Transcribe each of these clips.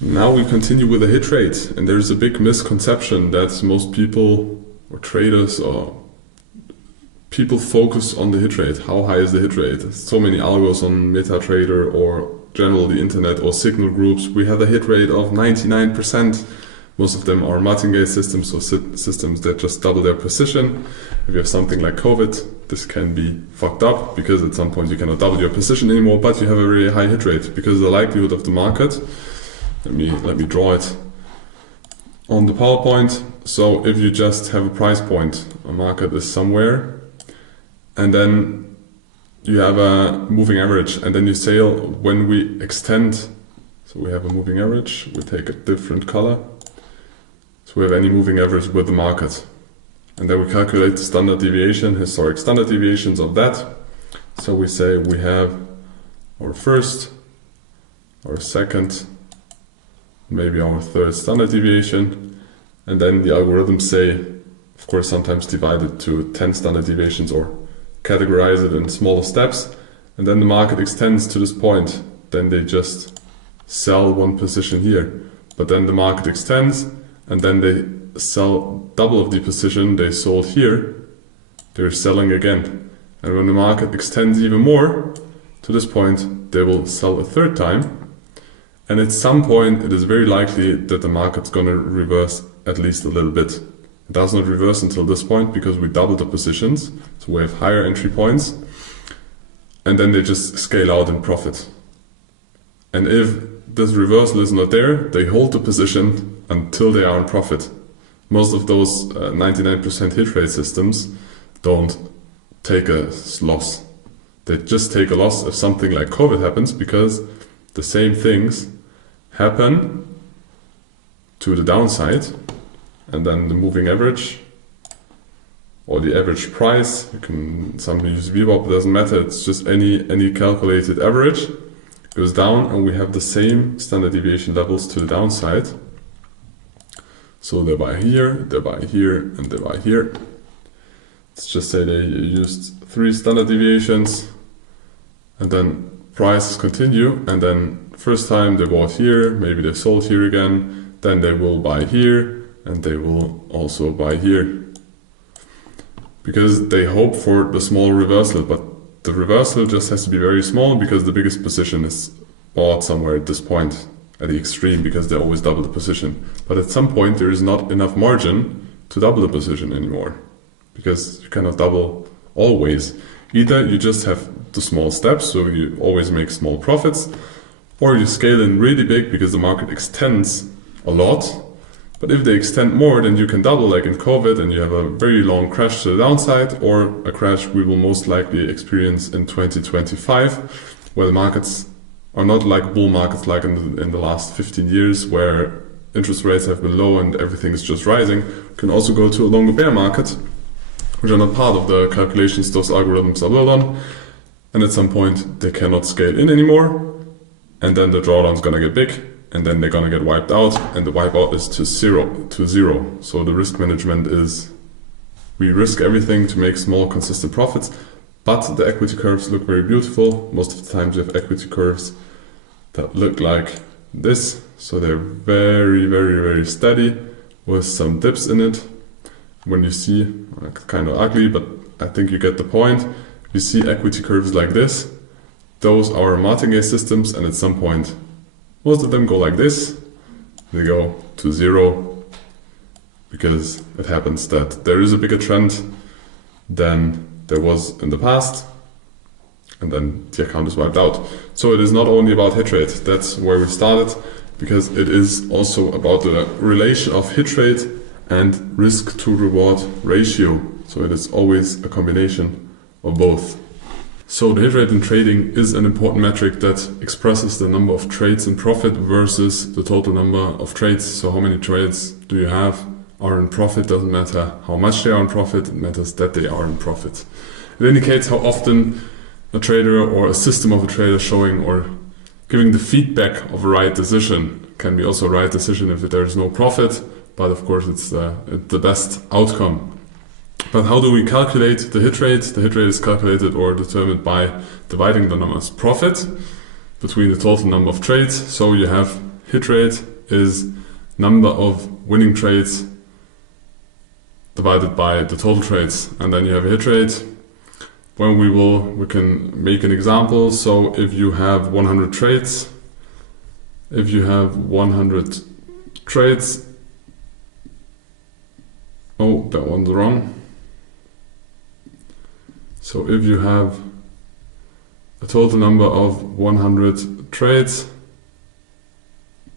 Now we continue with the hit rate, and there's a big misconception that most people or traders or people focus on the hit rate. How high is the hit rate? So many algos on MetaTrader or generally the internet or signal groups. We have a hit rate of 99%. Most of them are martingale systems, so systems that just double their position. If you have something like COVID, this can be fucked up because at some point you cannot double your position anymore, but you have a very high hit rate because the likelihood of the market. Let me draw it on the PowerPoint. So if you just have a price point, a market is somewhere, and then you have a moving average, and then you say when we extend, so we have a moving average, we take a different color. So we have any moving average with the market. And then we calculate the standard deviation, historic standard deviations of that. So we say we have our first, our second, maybe our third standard deviation. And then the algorithms say, of course, sometimes divide it to 10 standard deviations or categorize it in smaller steps. And then the market extends to this point. Then they just sell one position here. But then the market extends, and then they sell double of the position they sold here. They're selling again. And when the market extends even more to this point, they will sell a third time. And at some point, it is very likely that the market's going to reverse at least a little bit. It does not reverse until this point because we double the positions. So we have higher entry points. And then they just scale out in profit. And if this reversal is not there, they hold the position until they are in profit. Most of those 99% hit rate systems don't take a loss. They just take a loss if something like COVID happens, because the same things happen to the downside, and then the moving average or the average price, you can sometimes use VWAP, it doesn't matter, it's just any calculated average, goes down, and we have the same standard deviation levels to the downside. So they buy here, and they buy here. Let's just say they used 3 standard deviations, and then prices continue, and then first time they bought here, maybe they sold here again, then they will buy here, and they will also buy here. Because they hope for the small reversal, but the reversal just has to be very small because the biggest position is bought somewhere at this point, at the extreme, because they always double the position. But at some point there is not enough margin to double the position anymore, because you cannot double always. Either you just have the small steps, so you always make small profits, or you scale in really big because the market extends a lot. But if they extend more, then you can double, like in COVID, and you have a very long crash to the downside, or a crash we will most likely experience in 2025, where the markets are not like bull markets like in the last 15 years, where interest rates have been low and everything is just rising. You can also go to a longer bear market, which are not part of the calculations those algorithms are built on. And at some point, they cannot scale in anymore, and then the drawdown is going to get big, and then they're going to get wiped out, and the wipeout is to zero. So the risk management is, we risk everything to make small consistent profits, but the equity curves look very beautiful. Most of the times you have equity curves that look like this, so they're very, very, very steady with some dips in it. When you see, kind of ugly, but I think you get the point. You see equity curves like this, those are martingale systems, and at some point most of them go like this, they go to zero, because it happens that there is a bigger trend than there was in the past, and then the account is wiped out. So it is not only about hit rate, that's where we started, because it is also about the relation of hit rate and risk to reward ratio. So it is always a combination of both. So the hit rate in trading is an important metric that expresses the number of trades in profit versus the total number of trades. So how many trades do you have are in profit? Doesn't matter how much they are in profit, it matters that they are in profit. It indicates how often a trader or a system of a trader showing or giving the feedback of a right decision. Can be also a right decision if there is no profit, but of course it's the best outcome. But how do we calculate the hit rate? The hit rate is calculated or determined by dividing the numbers profit between the total number of trades. So you have hit rate is number of winning trades divided by the total trades, and then you have a hit rate. When we can make an example. So if you have 100 trades, oh, that one's wrong. So if you have a total number of 100 trades,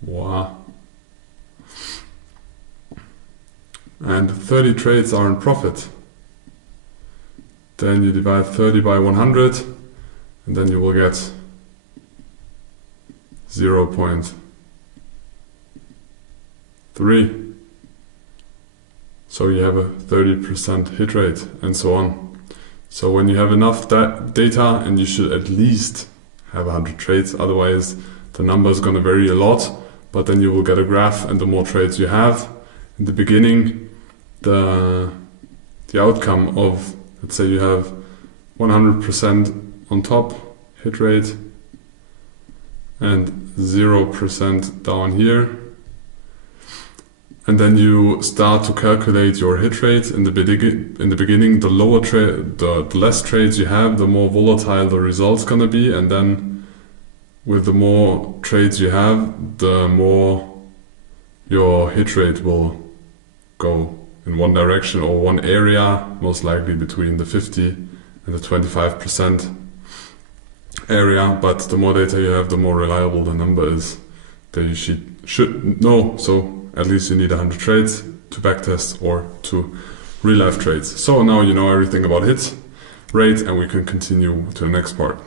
wow, and 30 trades are in profit, then you divide 30 by 100, and then you will get 0.3. So you have a 30% hit rate, and so on. So when you have enough data, and you should at least have 100 trades, otherwise the number is going to vary a lot, but then you will get a graph, and the more trades you have in the beginning, the outcome of, let's say you have 100% on top hit rate and 0% down here, and then you start to calculate your hit rate in the beginning. The lower the less trades you have, the more volatile the result's gonna be, and then with the more trades you have, the more your hit rate will go in one direction or one area, most likely between the 50 and the 25% area. But the more data you have, the more reliable the number is that you should know. So at least you need 100 trades to backtest or to real life trades. So now you know everything about hit rate, and we can continue to the next part.